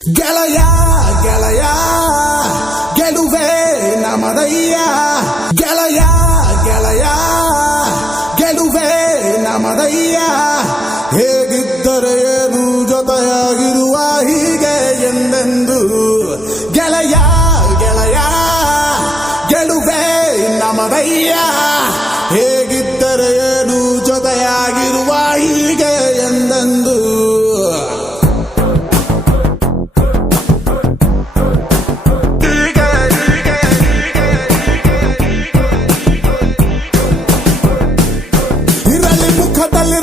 ಗೆಳೆಯ ಗೆಳೆಯ ಗೆಲುವೆ ನಮದಯ್ಯ ಗೆಳೆಯ ಗೆಳೆಯ ಗೆಲುವೆ ನಮದಯ್ಯ ಹೇಗಿದ್ದರೆ ಏನು ಜೊತೆಯಾಗಿರುವ ಹೀಗೆ ಎಂದೆಂದು ಗೆಳೆಯ ಗೆಳೆಯ ಗೆಲುವೆ ನಮದಯ್ಯ ಹೇಗಿದ್ದರೆ ಏನು ಜೊತೆಯಾಗಿರುವ ಹೀಗೆ ಎಂದೆಂದು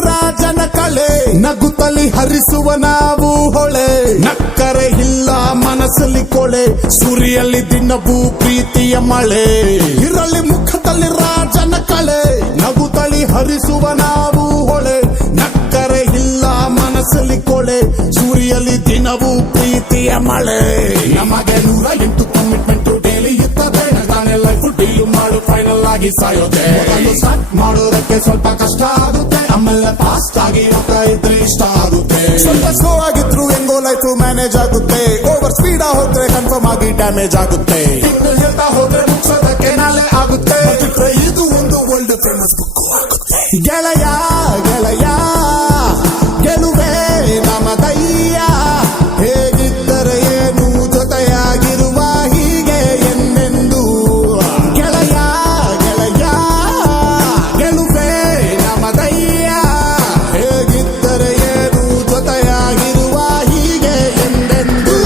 ರಾಜನ ಕಳೆ ನಗುತ್ತಲಿ ಹರಿಸುವ ನಾವು ಹೊಳೆ ನಕ್ಕರೆ ಇಲ್ಲ ಮನಸ್ಸಲ್ಲಿ ಕೊಳೆ ಸುರಿಯಲ್ಲಿ ದಿನವೂ ಪ್ರೀತಿಯ ಮಳೆ ಇರಲಿ ಮುಖದಲ್ಲಿ ರಾಜನ ಕಳೆ ನಗುತ್ತಲಿ ಹರಿಸುವ ನಾವು ಹೊಳೆ ನಕ್ಕರೆ ಇಲ್ಲ ಮನಸ್ಸಲ್ಲಿ ಕೊಳೆ ಸುರಿಯಲ್ಲಿ ದಿನವೂ ಪ್ರೀತಿಯ ಮಳೆ ನಮಗೆ 108 ಕಮಿಟ್ಮೆಂಟ್ ಡೈಲಿ ಇರ್ತದೆ ನಾನೇ ಲೈಫ್ ಡೀಲ್ ಮಾಡು ಫೈನಲ್ ಆಗಿ ಸಾಯೋದೆ ಸ್ಟಾರ್ಟ್ ಮಾಡೋದಕ್ಕೆ ಸ್ವಲ್ಪ ಕಷ್ಟ ಆಗುತ್ತೆ ಆಮೇಲೆ ಫಾಸ್ಟ್ ಆಗಿ ಹೋಗ್ತಾ ಇದ್ರೆ ಇಷ್ಟ ಆಗುತ್ತೆ ಸ್ವಲ್ಪ ಸ್ಲೋ ಆಗಿದ್ರು ಹೆಂಗೋ ಲೈಫ್ ಮ್ಯಾನೇಜ್ ಆಗುತ್ತೆ ಓವರ್ ಸ್ಪೀಡ್ ಹೋದ್ರೆ ಕನ್ಫರ್ಮ್ ಆಗಿ ಡ್ಯಾಮೇಜ್ ಆಗುತ್ತೆ ಇನ್ನು ಹೇಳ್ತಾ ಹೋದ್ರೆ ಮುಗಿಸೋದಕ್ಕೆ ನಾಳೆ ಆಗುತ್ತೆ ಇದು ಒಂದು ವರ್ಲ್ಡ್ ಫೇಮಸ್ ಬುಕ್ ಆಗುತ್ತೆ ಗೆಳೆಯ ಗೆಳೆಯ ಗೆಲುವೆ ನಮದಯ್ಯ ಹೇಗಿದ್ದರೆ ಏನು ಜೊತೆಯಾಗಿರುವ ಹೀಗೆ ಎಂದೆಂದು ಗೆಳೆಯ ಗೆಳೆಯ ಗೆಲುವೆ ನಮದಯ್ಯ ಹೇಗಿದ್ದರೆ ಏನು ಜೊತೆಯಾಗಿರುವ ಹೀಗೆ ಎಂದೆಂದು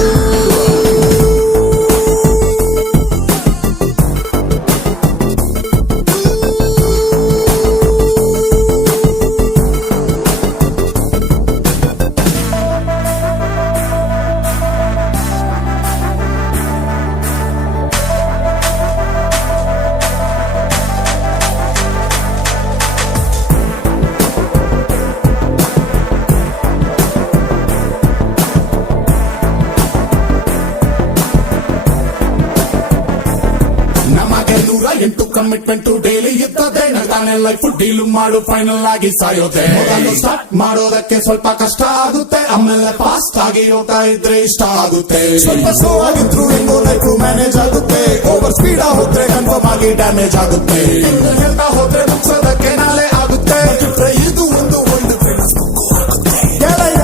ನಮಗೆ 108 ಕಮಿಟ್ಮೆಂಟ್ ಡೈಲಿ ಇರ್ತದೆ ನಾನೇ ಲೈಫ್ ಡೀಲ್ ಮಾಡು ಫೈನಲ್ ಆಗಿ ಸಾಯೋದೆ ಮೊದಲು ಸ್ಟಾರ್ಟ್ ಮಾಡೋದಕ್ಕೆ ಸ್ವಲ್ಪ ಕಷ್ಟ ಆಗುತ್ತೆ ಆಮೇಲೆ ಫಾಸ್ಟ್ ಆಗಿ ಹೋಗ್ತಾ ಇದ್ರೆ ಇಷ್ಟ ಆಗುತ್ತೆ ಸ್ವಲ್ಪ ಸ್ಲೋ ಆಗಿದ್ರು ಹೆಂಗೋ ಲೈಫ್ ಮ್ಯಾನೇಜ್ ಆಗುತ್ತೆ ಓವರ್ ಸ್ಪೀಡ್ ಹೋದ್ರೆ ಕನ್ಫರ್ಮ್ ಆಗಿ ಡ್ಯಾಮೇಜ್ ಆಗುತ್ತೆ ಇನ್ನು ಹೇಳ್ತಾ ಹೋದ್ರೆ ಮುಗಿಸೋದಕ್ಕೆ ನಾಳೆ ಆಗುತ್ತೆ ಇದು ಒಂದು ವರ್ಲ್ಡ್ ಫೇಮಸ್ ಬುಕ್ ಆಗುತ್ತೆ ಗೆಳೆಯ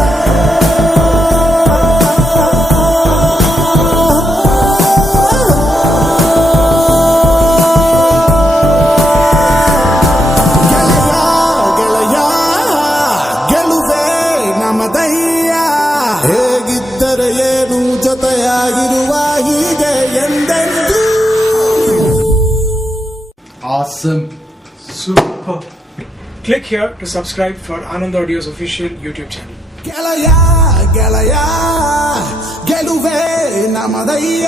ನಮದಯ್ಯ ಹೇಗಿದ್ದರೆ ಏನು ಜೊತೆಯಾಗಿರುವ ಹೀಗೆ ಎಂದೆಂದು Awesome. Super. Click here to subscribe for Anand Audio's official YouTube channel. ಗೆಳೆಯ ಗೆಳೆಯ ಗೆಲುವೆ ನಮದಯ್ಯ